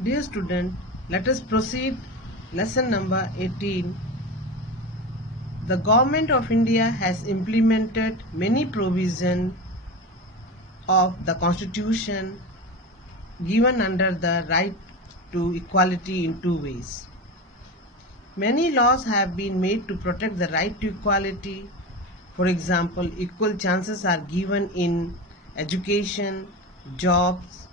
Dear student, let us proceed. Lesson number 18. The Government of India has implemented many provisions of the Constitution given under the right to equality in two ways. Many laws have been made to protect the right to equality. For example, equal chances are given in education, jobs.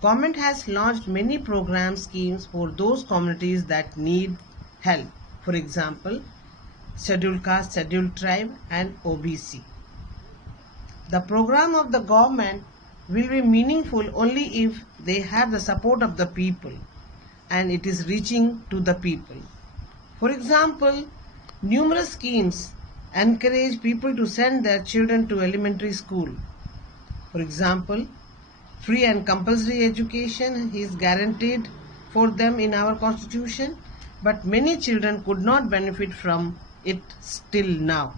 Government has launched many program schemes for those communities that need help. For example, scheduled caste, scheduled tribe and OBC. The program of the government will be meaningful only if they have the support of the people and it is reaching to the people. For example, numerous schemes encourage people to send their children to elementary school. For example, free and compulsory education is guaranteed for them in our constitution, but many children could not benefit from it still now.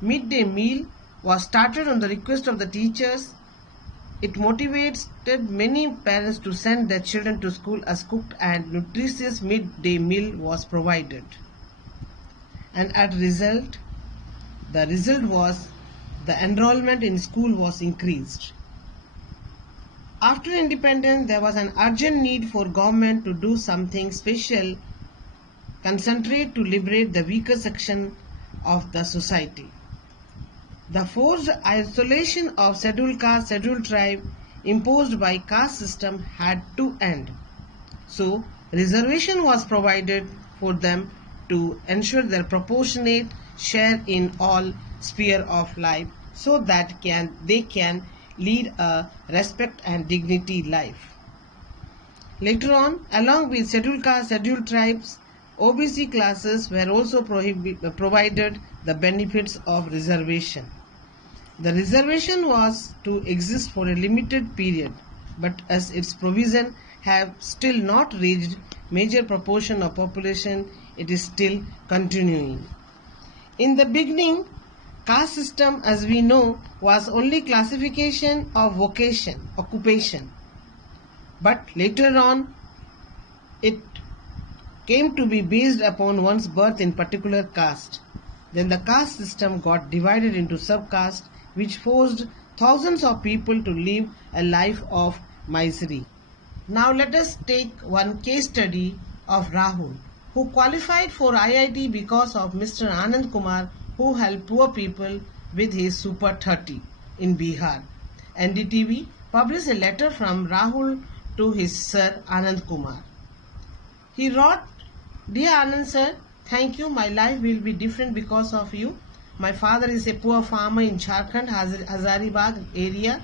Midday meal was started on the request of the teachers. It motivated many parents to send their children to school as cooked and nutritious midday meal was provided. And the result was the enrollment in school was increased. After independence, there was an urgent need for government to do something special, concentrate to liberate the weaker section of the society. The forced isolation of scheduled caste, scheduled tribe imposed by caste system had to end. So, reservation was provided for them to ensure their proportionate share in all sphere of life so that they can lead a respect and dignity life. Later on, along with scheduled caste, scheduled tribes, OBC classes were also provided the benefits of reservation. The reservation was to exist for a limited period, but as its provision have still not reached major proportion of population, it is still continuing. In the beginning, caste system, as we know, was only classification of vocation, occupation. But later on, it came to be based upon one's birth in particular caste. Then the caste system got divided into subcaste, which forced thousands of people to live a life of misery. Now let us take one case study of Rahul, who qualified for IIT because of Mr. Anand Kumar, who helped poor people with his Super 30 in Bihar. NDTV published a letter from Rahul to his sir Anand Kumar. He wrote, "Dear Anand sir, thank you. My life will be different because of you. My father is a poor farmer in Jharkhand, Hazaribagh area.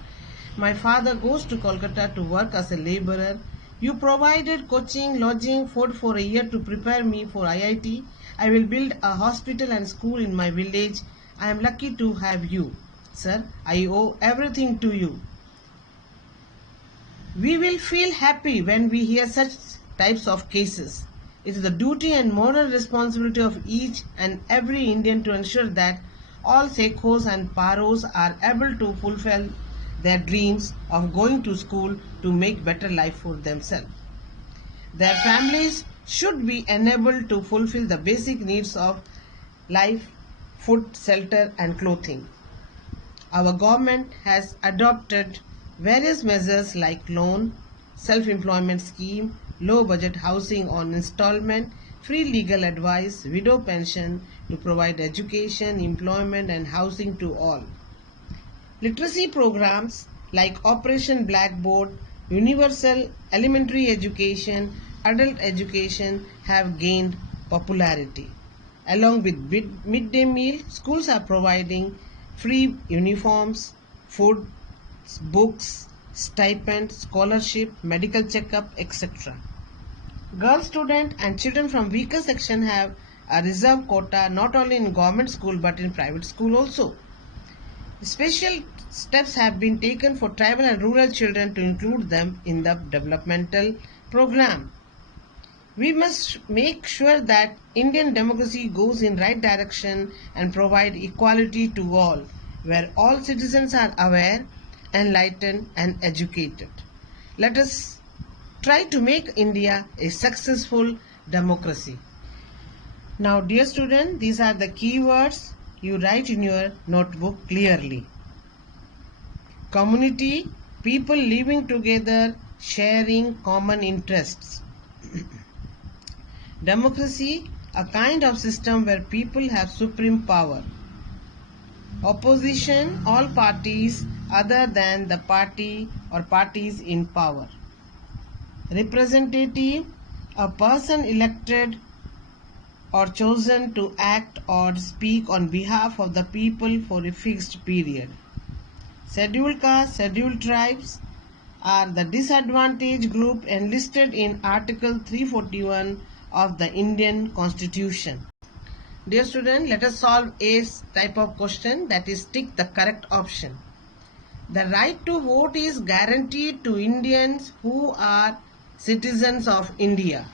My father goes to Kolkata to work as a laborer. You provided coaching, lodging, food for a year to prepare me for IIT. I will build a hospital and school in my village. I am lucky to have you. Sir, I owe everything to you." We will feel happy when we hear such types of cases. It is the duty and moral responsibility of each and every Indian to ensure that all Sekhos and Paros are able to fulfill their dreams of going to school to make better life for themselves. Their families should be enabled to fulfill the basic needs of life, food, shelter and clothing. Our government has adopted various measures like loan, self-employment scheme, low budget housing on installment, free legal advice, widow pension to provide education, employment and housing to all. Literacy programs like Operation Blackboard, universal elementary education, adult education have gained popularity. Along with midday meal, schools are providing free uniforms, food, books, stipend, scholarship, medical checkup, etc. Girl students and children from weaker section have a reserved quota not only in government school but in private school also. Special steps have been taken for tribal and rural children to include them in the developmental program. We must make sure that Indian democracy goes in right direction and provide equality to all, where all citizens are aware, enlightened and educated. Let us try to make India a successful democracy. Now, dear student, these are the keywords you write in your notebook clearly. Community, people living together, sharing common interests. Democracy, a kind of system where people have supreme power. Opposition, all parties other than the party or parties in power. Representative, a person elected or chosen to act or speak on behalf of the people for a fixed period. Scheduled castes, scheduled tribes are the disadvantaged group enlisted in Article 341 of the Indian Constitution. Dear student, let us solve a type of question, that is tick the correct option. The right to vote is guaranteed to Indians who are citizens of India.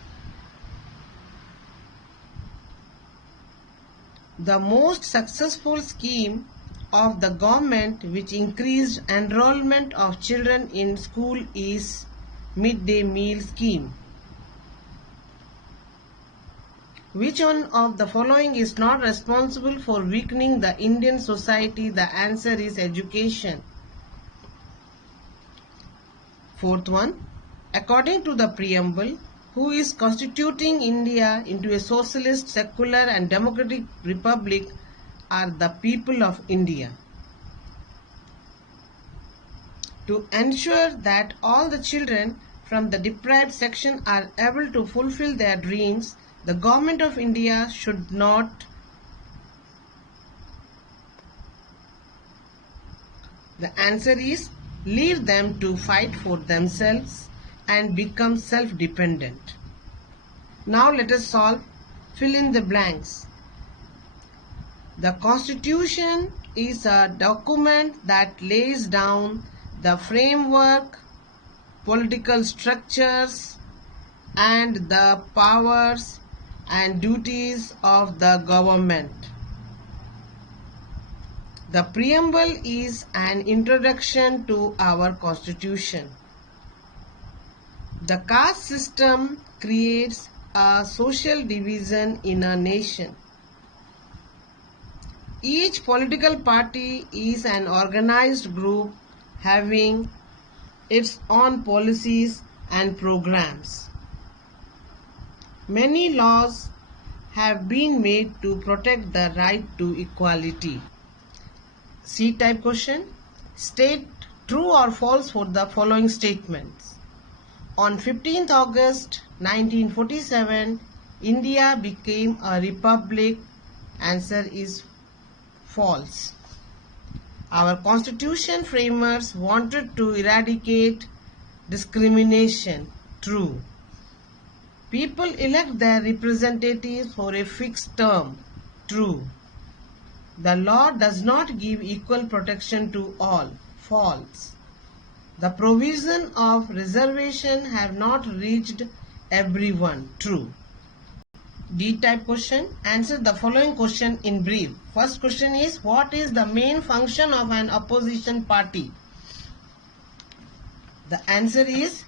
The most successful scheme of the government which increased enrollment of children in school is midday meal scheme. Which one of the following is not responsible for weakening the Indian society? The answer is education. Fourth one, according to the preamble, who is constituting India into a socialist, secular and democratic republic are the people of India. To ensure that all the children from the deprived section are able to fulfill their dreams, the government of India should not. The answer is leave them to fight for themselves and become self-dependent. Now let us solve fill in the blanks. The Constitution is a document that lays down the framework, political structures, and the powers and duties of the government. The preamble is an introduction to our Constitution. The caste system creates a social division in a nation. Each political party is an organized group having its own policies and programs. Many laws have been made to protect the right to equality. C-type question. State true or false for the following statements. On 15th August 1947, India became a republic. Answer is false. Our constitution framers wanted to eradicate discrimination. True. People elect their representatives for a fixed term. True. The law does not give equal protection to all. False. The provision of reservation have not reached everyone. True. D-type question. Answer the following question in brief. First question is, what is the main function of an opposition party? The answer is,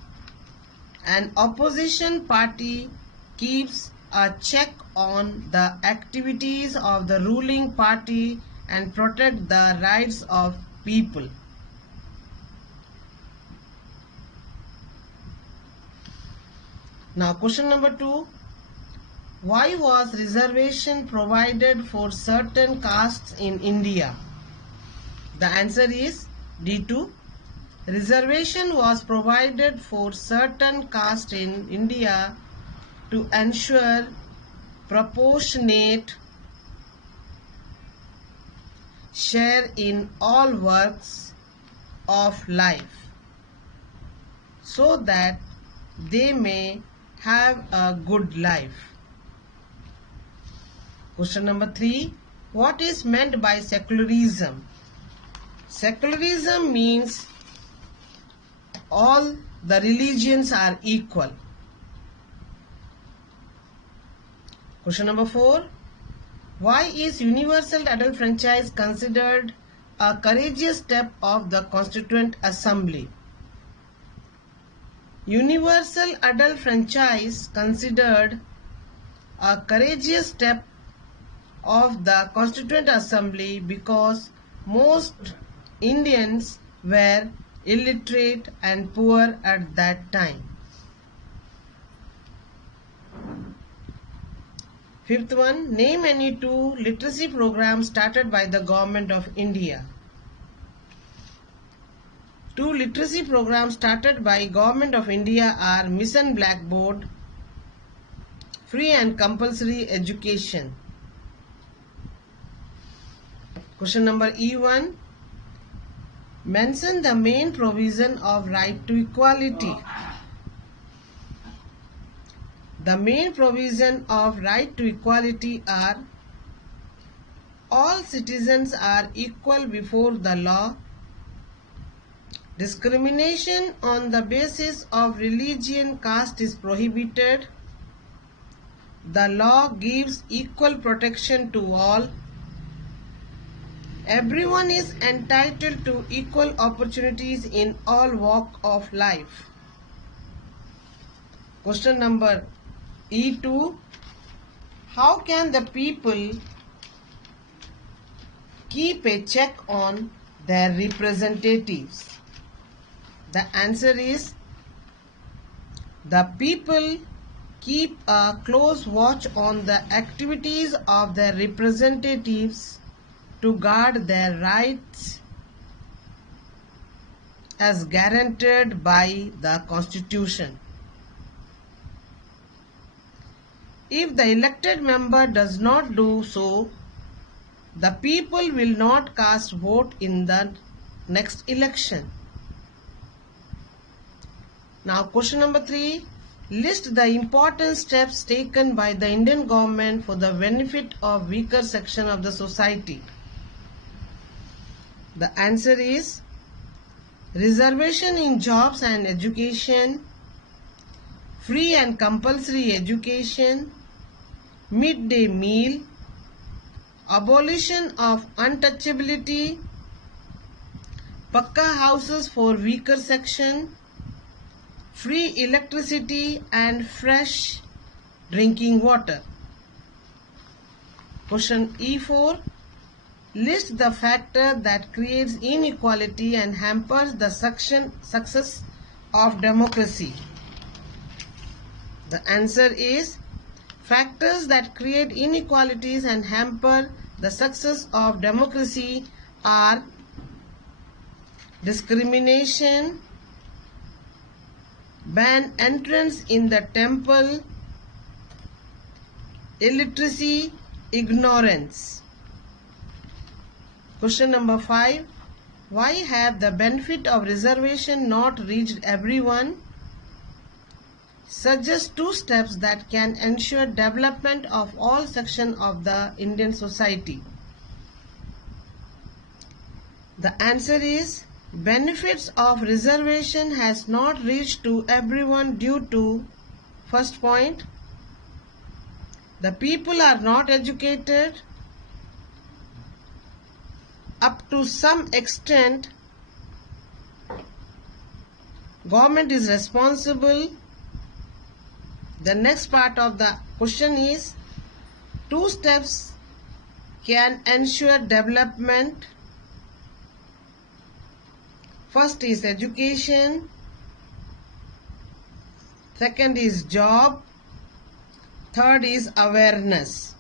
an opposition party keeps a check on the activities of the ruling party and protect the rights of people. Now question number 2. Why was reservation provided for certain castes in India? The answer is D2. Reservation was provided for certain castes in India to ensure proportionate share in all works of life so that they may have a good life. Question number 3. What is meant by secularism? Secularism means all the religions are equal. Question number 4. Why is universal adult franchise considered a courageous step of the Constituent Assembly? Universal adult franchise considered a courageous step of the Constituent Assembly because most Indians were illiterate and poor at that time. Fifth one, name any two literacy programs started by the Government of India. Two literacy programs started by Government of India are Mission Blackboard, free and compulsory education. Question number E1. Mention the main provision of right to equality. The main provision of right to equality are: all citizens are equal before the law. Discrimination on the basis of religion, caste is prohibited. The law gives equal protection to all. Everyone is entitled to equal opportunities in all walks of life. Question number E2. How can the people keep a check on their representatives? The answer is: the people keep a close watch on the activities of their representatives to guard their rights as guaranteed by the Constitution. If the elected member does not do so, the people will not cast vote in the next election. Now question number 3. List the important steps taken by the Indian government for the benefit of weaker section of the society. The answer is: reservation in jobs and education, free and compulsory education, midday meal, abolition of untouchability, Pakka houses for weaker section, free electricity and fresh drinking water. Question E4. List the factor that creates inequality and hampers the success of democracy. The answer is: factors that create inequalities and hamper the success of democracy are discrimination, ban entrance in the temple, illiteracy, ignorance. Question number 5. Why have the benefit of reservation not reached everyone? Suggest 2 steps that can ensure development of all sections of the Indian society. The answer is: benefits of reservation has not reached to everyone due to: first point, the people are not educated. Up to some extent, government is responsible. The next part of the question is: 2 steps can ensure development. First is education, second is job, third is awareness.